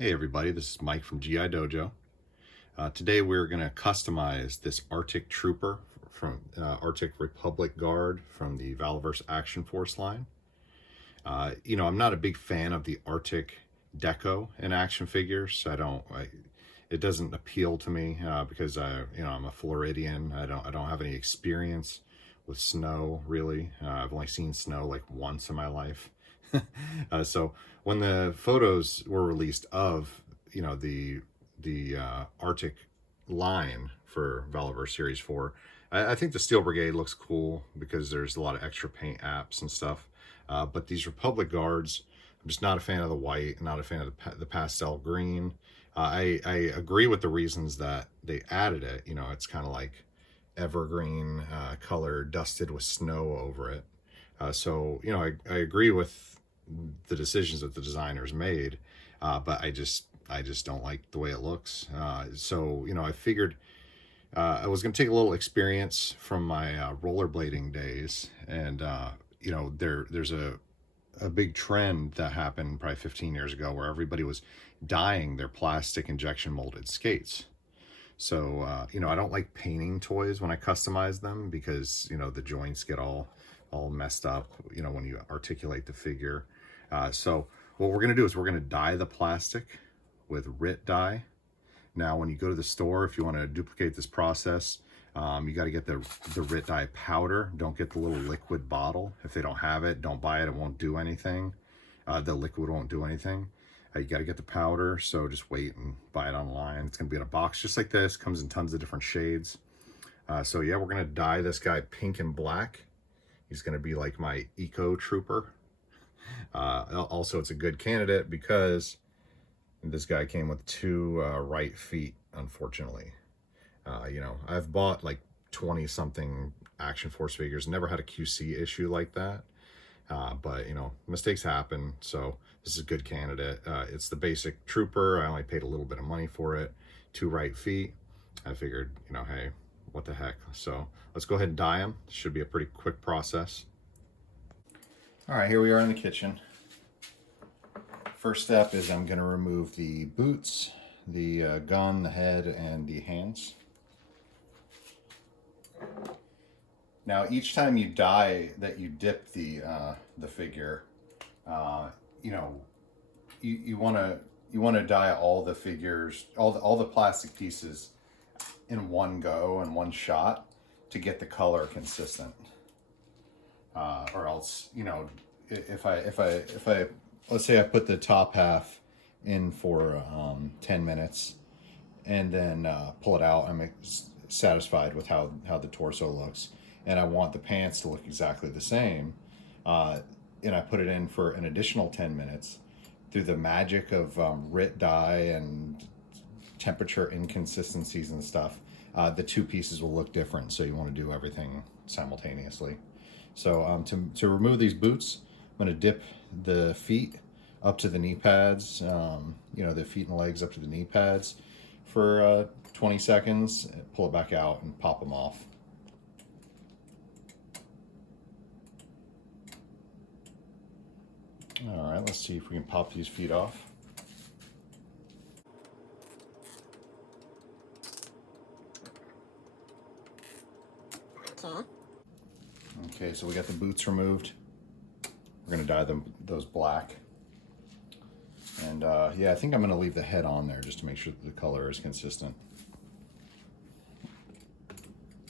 Hey everybody, this is Mike from GI Dojo. Today we're going to customize this Arctic Trooper from Arctic Republic Guard from the Valorverse Action Force line. I'm not a big fan of the Arctic deco in action figures. It doesn't appeal to me because I'm a Floridian. I don't have any experience with snow really. I've only seen snow like once in my life. So when the photos were released of the Arctic line for Valorverse Series 4, I think the Steel Brigade looks cool because there's a lot of extra paint apps and stuff. But these Republic Guards, I'm just not a fan of the white, not a fan of the pastel green. I agree with the reasons that they added it. It's kind of like evergreen color dusted with snow over it. I agree with the decisions that the designers made, but I just don't like the way it looks. I figured I was going to take a little experience from my rollerblading days, and there's a big trend that happened probably 15 years ago where everybody was dyeing their plastic injection molded skates. I don't like painting toys when I customize them because the joints get all messed up when you articulate the figure. So what we're going to do is we're going to dye the plastic with Rit Dye. Now, when you go to the store, if you want to duplicate this process, you got to get the Rit Dye powder. Don't get the little liquid bottle. If they don't have it, don't buy it. It won't do anything. The liquid won't do anything. You got to get the powder, so just wait and buy it online. It's going to be in a box just like this. Comes in tons of different shades. We're going to dye this guy pink and black. He's going to be like my Eco Trooper. Also, it's a good candidate because this guy came with two right feet, unfortunately. I've bought like 20 something Action Force figures, never had a QC issue like that. But mistakes happen, so this is a good candidate. It's the basic Trooper. I only paid a little bit of money for it. Two right feet. I figured, hey, what the heck. So let's go ahead and dye them. Should be a pretty quick process. All right, here we are in the kitchen. First step is I'm going to remove the boots, the gun, the head, and the hands. Now, each time you dye that you dip the figure, you want to dye all the figures, all the plastic pieces in one go, in one shot, to get the color consistent. Or else, if I let's say I put the top half in for 10 minutes and then pull it out, I'm satisfied with how the torso looks, and I want the pants to look exactly the same, and I put it in for an additional 10 minutes. Through the magic of Rit Dye and temperature inconsistencies and stuff, the two pieces will look different, so you want to do everything simultaneously. So to remove these boots, I'm going to dip the feet up to the knee pads, the feet and legs up to the knee pads for 20 seconds, pull it back out and pop them off. All right, let's see if we can pop these feet off. Okay, so we got the boots removed. We're going to dye those black. And I think I'm going to leave the head on there just to make sure that the color is consistent.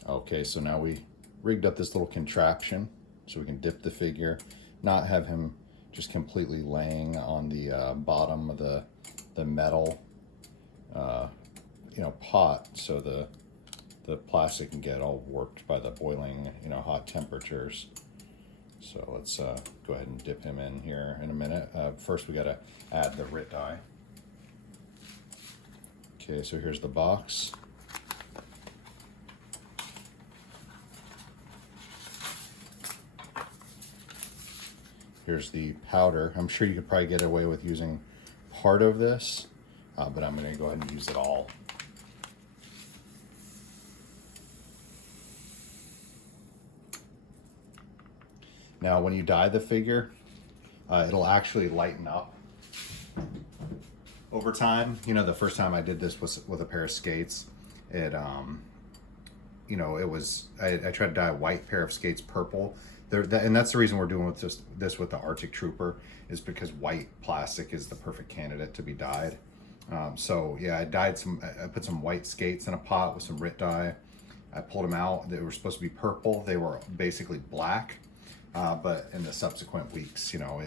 Okay, so now we rigged up this little contraption so we can dip the figure, not have him just completely laying on the bottom of the metal pot, so the plastic can get all warped by the boiling hot temperatures. So let's go ahead and dip him in here in a minute. First we got to add the Rit Dye. Okay, so here's the box. Here's the powder. I'm sure you could probably get away with using part of this, but I'm going to go ahead and use it all. Now, when you dye the figure, it'll actually lighten up. Over time, you know, the first time I did this was with a pair of skates. It you know, it was I tried to dye a white pair of skates purple. And that's the reason we're doing with this with the Arctic Trooper, is because white plastic is the perfect candidate to be dyed. So yeah, I put some white skates in a pot with some Rit Dye. I pulled them out. They were supposed to be purple. They were basically black. But in the subsequent weeks, you know,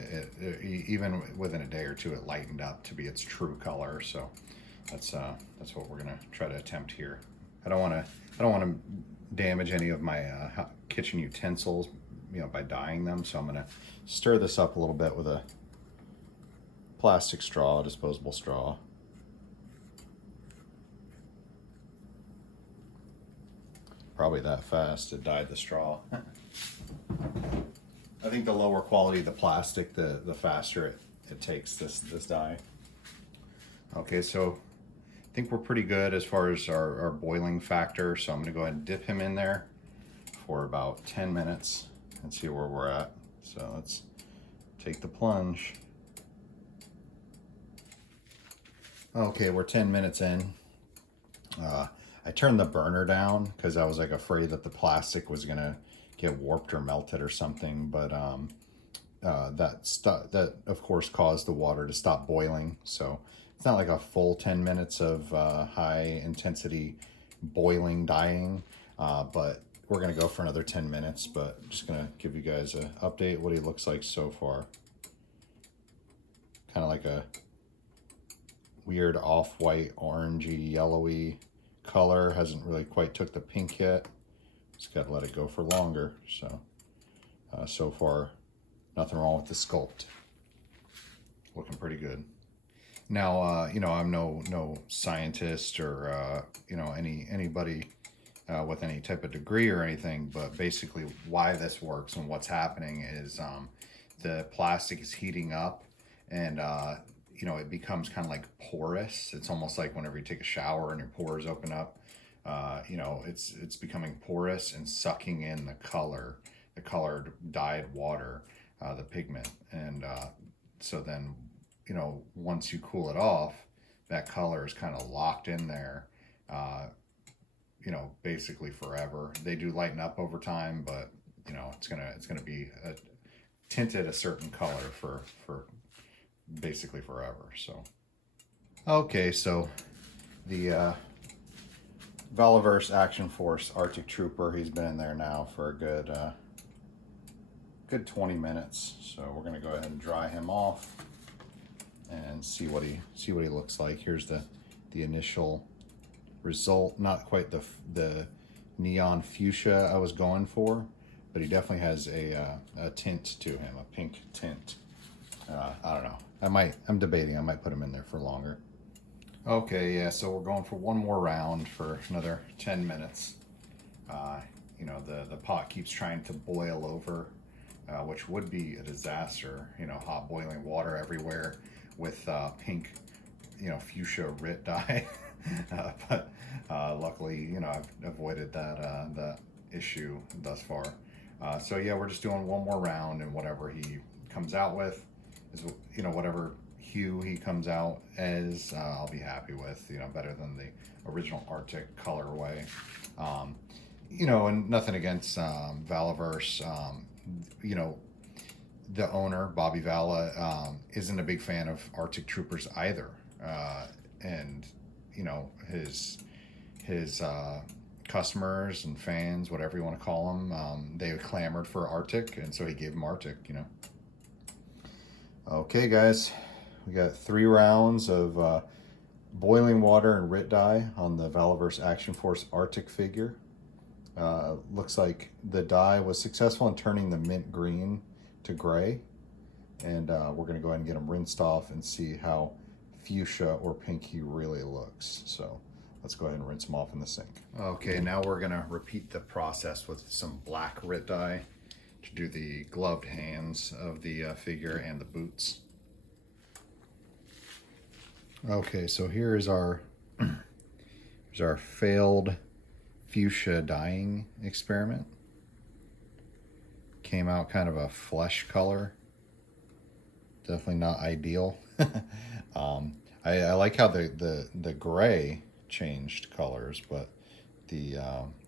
even within a day or two, it lightened up to be its true color. So that's what we're gonna try to attempt here. I don't want to damage any of my kitchen utensils, you know, by dyeing them. So I'm gonna stir this up a little bit with a plastic straw, disposable straw. Probably that fast it dyed the straw. I think the lower quality the plastic, the faster it takes this dye. Okay, so I think we're pretty good as far as our boiling factor. So I'm gonna go ahead and dip him in there for about 10 minutes and see where we're at. So let's take the plunge. Okay, we're 10 minutes in. I turned the burner down because I was like afraid that the plastic was gonna get warped or melted or something, but that of course caused the water to stop boiling. So it's not like a full 10 minutes of high intensity boiling dyeing, but we're gonna go for another 10 minutes. But just gonna give you guys an update what he looks like so far. Kind of like a weird off-white, orangey, yellowy color. Hasn't really quite took the pink yet. Just got to let it go for longer. So so far, nothing wrong with the sculpt. Looking pretty good. Now, you know, I'm no scientist or you know, anybody with any type of degree or anything, but basically why this works and what's happening is the plastic is heating up, and you know, it becomes kind of like porous. It's almost like whenever you take a shower and your pores open up. You know, it's becoming porous and sucking in the colored dyed water, the pigment. And so then, you know, once you cool it off, that color is kind of locked in there, you know, basically forever. They do lighten up over time, but you know, it's gonna be tinted a certain color for basically forever. So okay, so the Valaverse Action Force Arctic Trooper, he's been in there now for a good 20 minutes. So we're gonna go ahead and dry him off and see what he looks like. Here's the initial result. Not quite the neon fuchsia I was going for, but he definitely has a tint to him, a pink tint. I don't know. I'm debating. I might put him in there for longer. Okay, yeah, so we're going for one more round for another 10 minutes. You know, the pot keeps trying to boil over, which would be a disaster. You know, hot boiling water everywhere with pink, you know, fuchsia Rit Dye. But luckily, you know, I've avoided that issue thus far. So yeah, we're just doing one more round, and whatever he comes out with is, you know, whatever hue he comes out as, I'll be happy with. You know, better than the original Arctic colorway. You know, and nothing against Valaverse. You know, the owner, Bobby Vala, isn't a big fan of Arctic Troopers either. And you know, his customers and fans, whatever you want to call them, they clamored for Arctic, and so he gave them Arctic, you know. Okay, guys, we got 3 rounds of boiling water and Rit Dye on the Valaverse Action Force Arctic figure. Looks like the dye was successful in turning the mint green to gray, and we're going to go ahead and get them rinsed off and see how fuchsia or pink he really looks. So let's go ahead and rinse them off in the sink. Okay, now we're going to repeat the process with some black Rit Dye to do the gloved hands of the figure and the boots. Okay, so here is our here's our failed fuchsia dyeing experiment. Came out kind of a flesh color. Definitely not ideal. I like how the gray changed colors, but the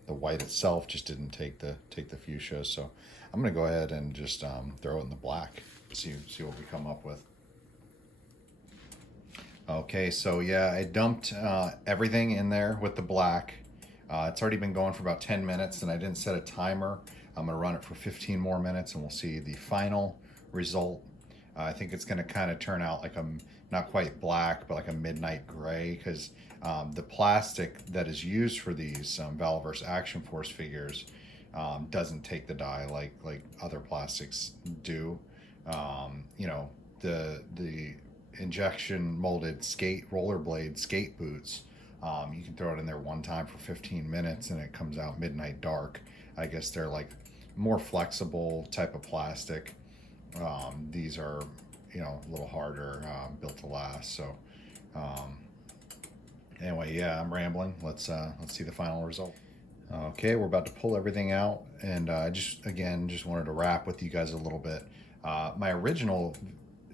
white itself just didn't take the fuchsia. So I'm gonna go ahead and just throw it in the black. See what we come up with. Okay, so yeah, I dumped everything in there with the black. It's already been going for about 10 minutes, and I didn't set a timer. I'm gonna run it for 15 more minutes, and we'll see the final result. I think it's gonna kind of turn out like a, not quite black, but like a midnight gray, because the plastic that is used for these Valaverse Action Force figures doesn't take the dye like other plastics do. You know, the injection molded rollerblade skate boots, you can throw it in there one time for 15 minutes and it comes out midnight dark. I guess they're like more flexible type of plastic. These are, you know, a little harder, built to last. So anyway, yeah, I'm rambling. Let's see the final result. Okay, we're about to pull everything out, and I just wanted to wrap with you guys a little bit. My original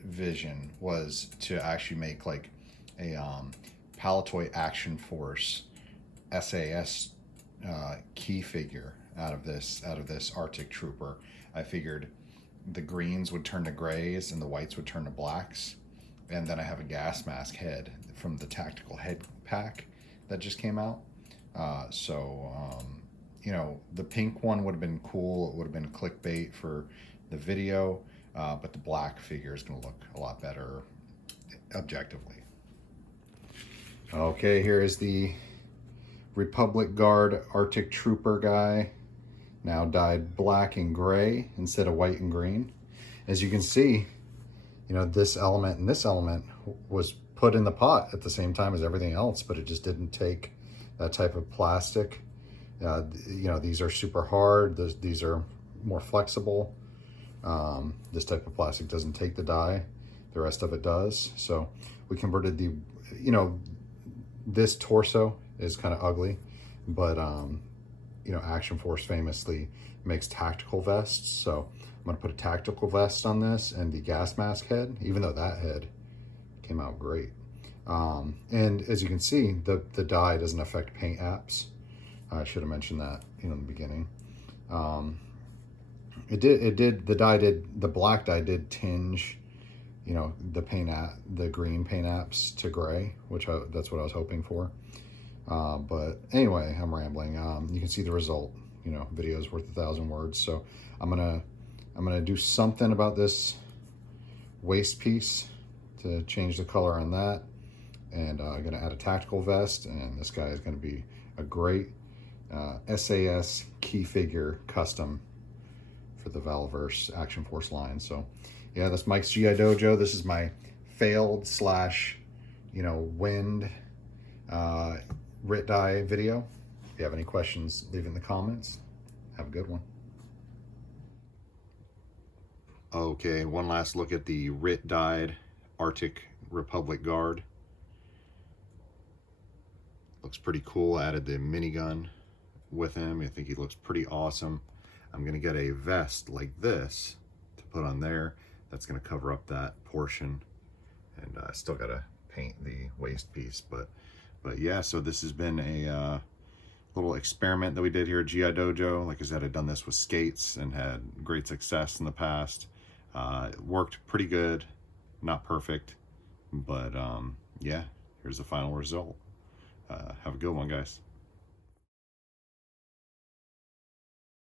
vision was to actually make like a Palatoy Action Force SAS key figure out of this Arctic Trooper. I figured the greens would turn to grays and the whites would turn to blacks, and then I have a gas mask head from the tactical head pack that just came out. You know, the pink one would have been cool. It would have been clickbait for the video, but the black figure is going to look a lot better objectively. Okay, here is the Republic Guard Arctic Trooper guy, now dyed black and gray instead of white and green. As you can see, you know, this element and this element was put in the pot at the same time as everything else, but it just didn't take that type of plastic. You know, these are super hard. These are more flexible. This type of plastic doesn't take the dye. The rest of it does. So we converted the, you know, this torso is kind of ugly, but you know, Action Force famously makes tactical vests. So I'm gonna put a tactical vest on this and the gas mask head, even though that head came out great. And as you can see, the dye doesn't affect paint apps. I should have mentioned that, you know, in the beginning. The black dye did tinge, you know, the green paint apps to gray, that's what I was hoping for. But anyway, I'm rambling. You can see the result. You know, video is worth 1,000 words. So I'm gonna do something about this waist piece to change the color on that, and I'm gonna add a tactical vest, and this guy is gonna be a great SAS key figure custom for the Valaverse Action Force line. So yeah, that's Mike's GI Dojo. This is my failed / you know, wind Rit Dye video. If you have any questions, leave it in the comments. Have a good one. Okay, one last look at the Rit dyed Arctic Republic Guard. Looks pretty cool. Added the minigun with him. I think he looks pretty awesome. I'm gonna get a vest like this to put on there. That's gonna cover up that portion, and I still gotta paint the waist piece. But yeah, so this has been a little experiment that we did here at GI Dojo. Like I said, I've done this with skates and had great success in the past. It worked pretty good, not perfect, but yeah, here's the final result. Have a good one, guys.